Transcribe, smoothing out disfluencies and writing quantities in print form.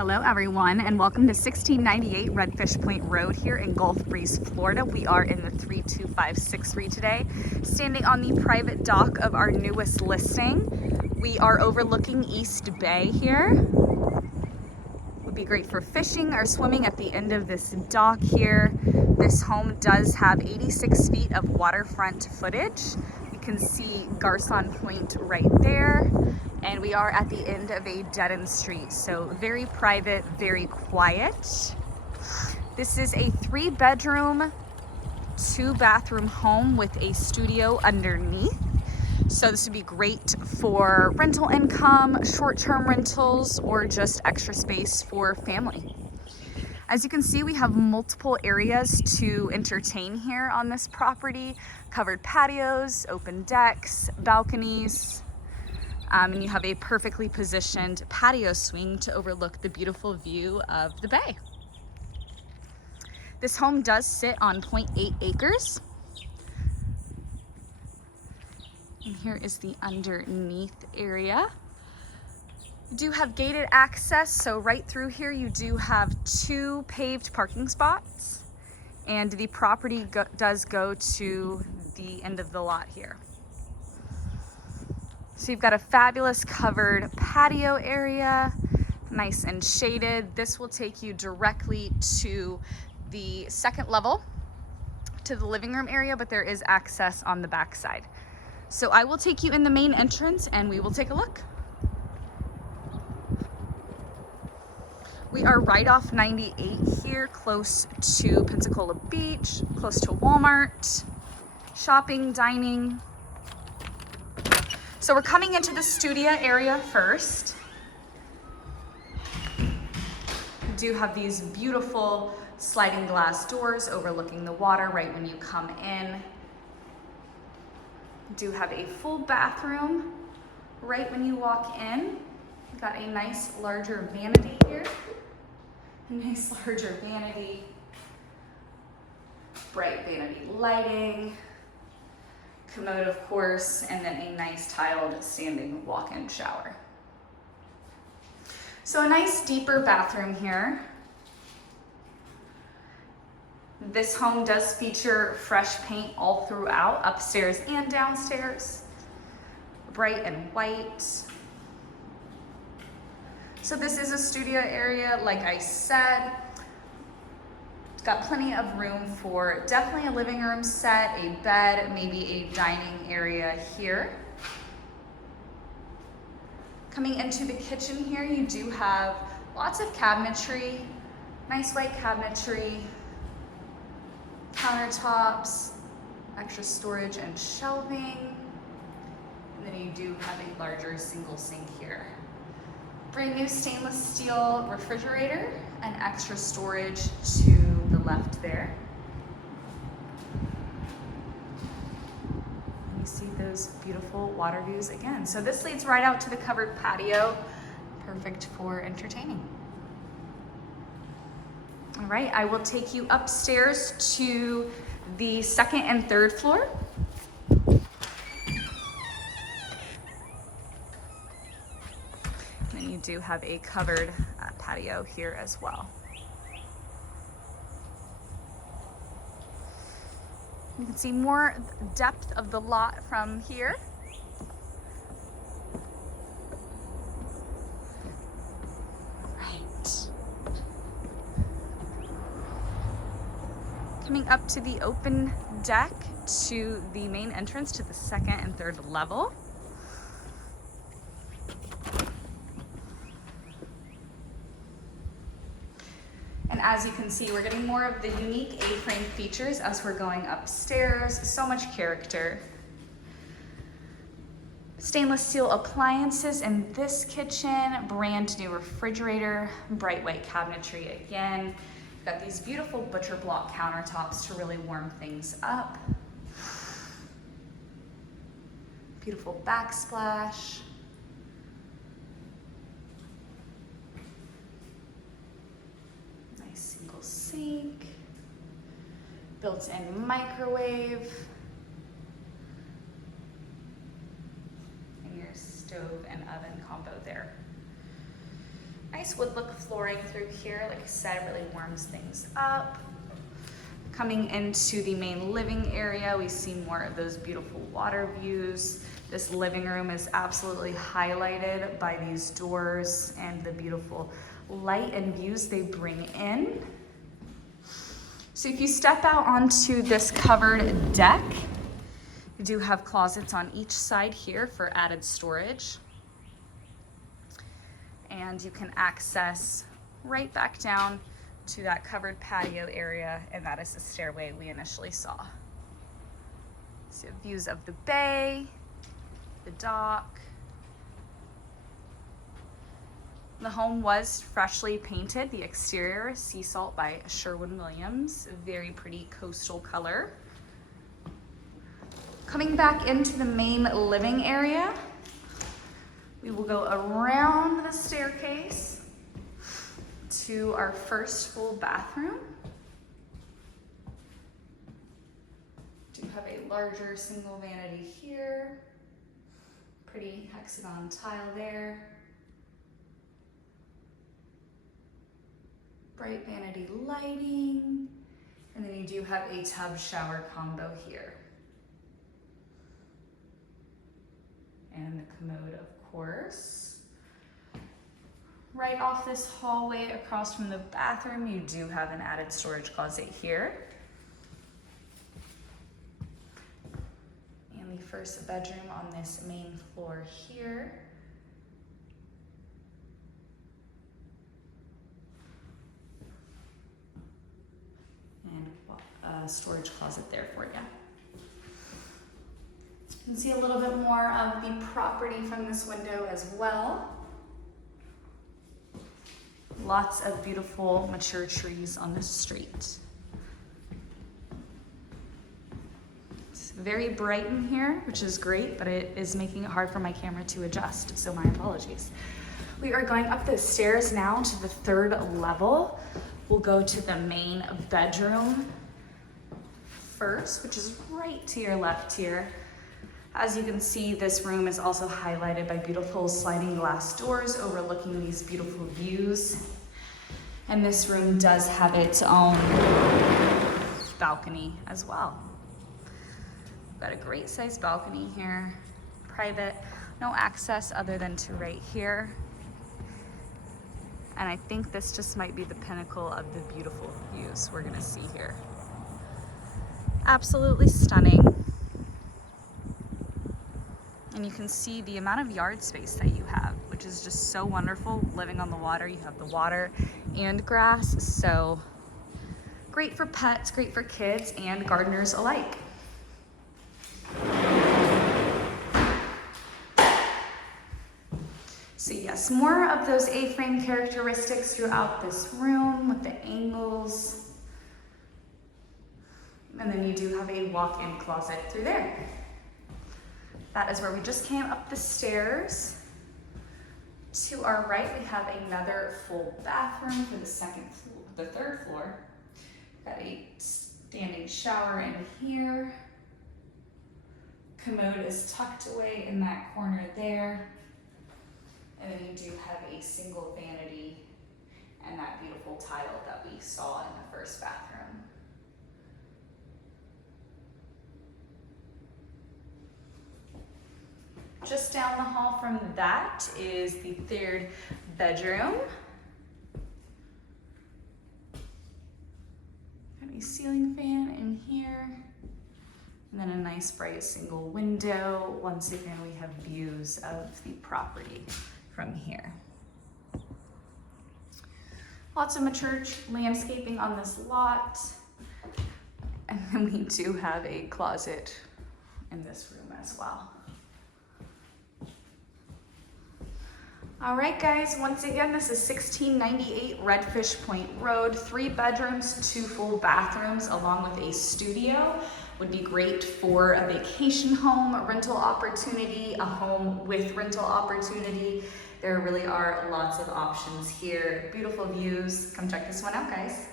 Hello everyone, and welcome to 1698 Redfish Point Road here in Gulf Breeze, Florida. We are in the 32563 today, standing on the private dock of our newest listing. We are overlooking East Bay here. Would be great for fishing or swimming at the end of this dock here. This home does have 86 feet of waterfront footage. You can see Garcon Point right there. And we are at the end of a dead-end street, so very private, very quiet. This is a 3-bedroom, 2-bathroom home with a studio underneath. So this would be great for rental income, short-term rentals, or just extra space for family. As you can see, we have multiple areas to entertain here on this property. Covered patios, open decks, balconies. And you have a perfectly positioned patio swing to overlook the beautiful view of the bay. This home does sit on 0.8 acres. And here is the underneath area. You do have gated access, so right through here you do have 2 paved parking spots, and the property does go to the end of the lot here. So you've got a fabulous covered patio area, nice and shaded. This will take you directly to the second level, to the living room area, but there is access on the back side. So I will take you in the main entrance and we will take a look. We are right off 98 here, close to Pensacola Beach, close to Walmart, shopping, dining. So we're coming into the studio area first. We do have these beautiful sliding glass doors overlooking the water right when you come in. We do have a full bathroom right when you walk in. We've got a nice larger vanity here. A nice larger vanity. Bright vanity lighting. Commode, of course, and then a nice tiled standing walk-in shower. So a nice deeper bathroom here. This home does feature fresh paint all throughout, upstairs and downstairs. Bright and white. So this is a studio area, like I said. It's got plenty of room for definitely a living room set, a bed, maybe a dining area here. Coming into the kitchen here, you do have lots of cabinetry, nice white cabinetry, countertops, extra storage and shelving. And then you do have a larger single sink here. Brand new stainless steel refrigerator and extra storage to the left there. You see those beautiful water views again. So this leads right out to the covered patio, perfect for entertaining. All right, I will take you upstairs to the second and third floor. And you do have a covered patio here as well. You can see more depth of the lot from here. Right. Coming up to the open deck to the main entrance to the second and third level. And as you can see, we're getting more of the unique A-frame features as we're going upstairs. So much character. Stainless steel appliances in this kitchen, brand new refrigerator, bright white cabinetry again. We've got these beautiful butcher block countertops to really warm things up. Beautiful backsplash. Single sink, built-in microwave, and your stove and oven combo there. Nice wood look flooring through here. Like I said, really warms things up. Coming into the main living area, we see more of those beautiful water views. This living room is absolutely highlighted by these doors and the beautiful light and views they bring in. So if you step out onto this covered deck, you do have closets on each side here for added storage. And you can access right back down to that covered patio area, and that is the stairway we initially saw. So views of the bay, the dock. The home was freshly painted. The exterior, sea salt by Sherwin-Williams. Very pretty coastal color. Coming back into the main living area, we will go around the staircase to our first full bathroom. Do have a larger single vanity here. Pretty hexagon tile there. Bright vanity lighting. And then you do have a tub shower combo here. And the commode, of course. Right off this hallway across from the bathroom, you do have an added storage closet here. And the first bedroom on this main floor here. And a storage closet there for you. You can see a little bit more of the property from this window as well. Lots of beautiful mature trees on the street. It's very bright in here, which is great, but it is making it hard for my camera to adjust, so my apologies. We are going up the stairs now to the third level. We'll go to the main bedroom first, which is right to your left here. As you can see, this room is also highlighted by beautiful sliding glass doors overlooking these beautiful views. And this room does have its own balcony as well. Got a great sized balcony here, private, no access other than to right here. And I think this just might be the pinnacle of the beautiful views we're gonna see here. Absolutely stunning. And you can see the amount of yard space that you have, which is just so wonderful. Living on the water, you have the water and grass, so great for pets, great for kids and gardeners alike. So yes, more of those A-frame characteristics throughout this room with the angles. And then you do have a walk-in closet through there. That is where we just came up the stairs. To our right, we have another full bathroom for the third floor. Got a standing shower in here. Commode is tucked away in that corner there. And then you do have a single vanity and that beautiful tile that we saw in the first bathroom. Just down the hall from that is the third bedroom. Got a ceiling fan in here. And then a nice bright single window. Once again, we have views of the property from here. Lots of mature landscaping on this lot. And then we do have a closet in this room as well. All right, guys, once again, this is 1698 Redfish Point Road, 3 bedrooms, 2 full bathrooms, along with a studio. Would be great for a vacation home, a rental opportunity, a home with rental opportunity. There really are lots of options here. Beautiful views. Come check this one out, guys.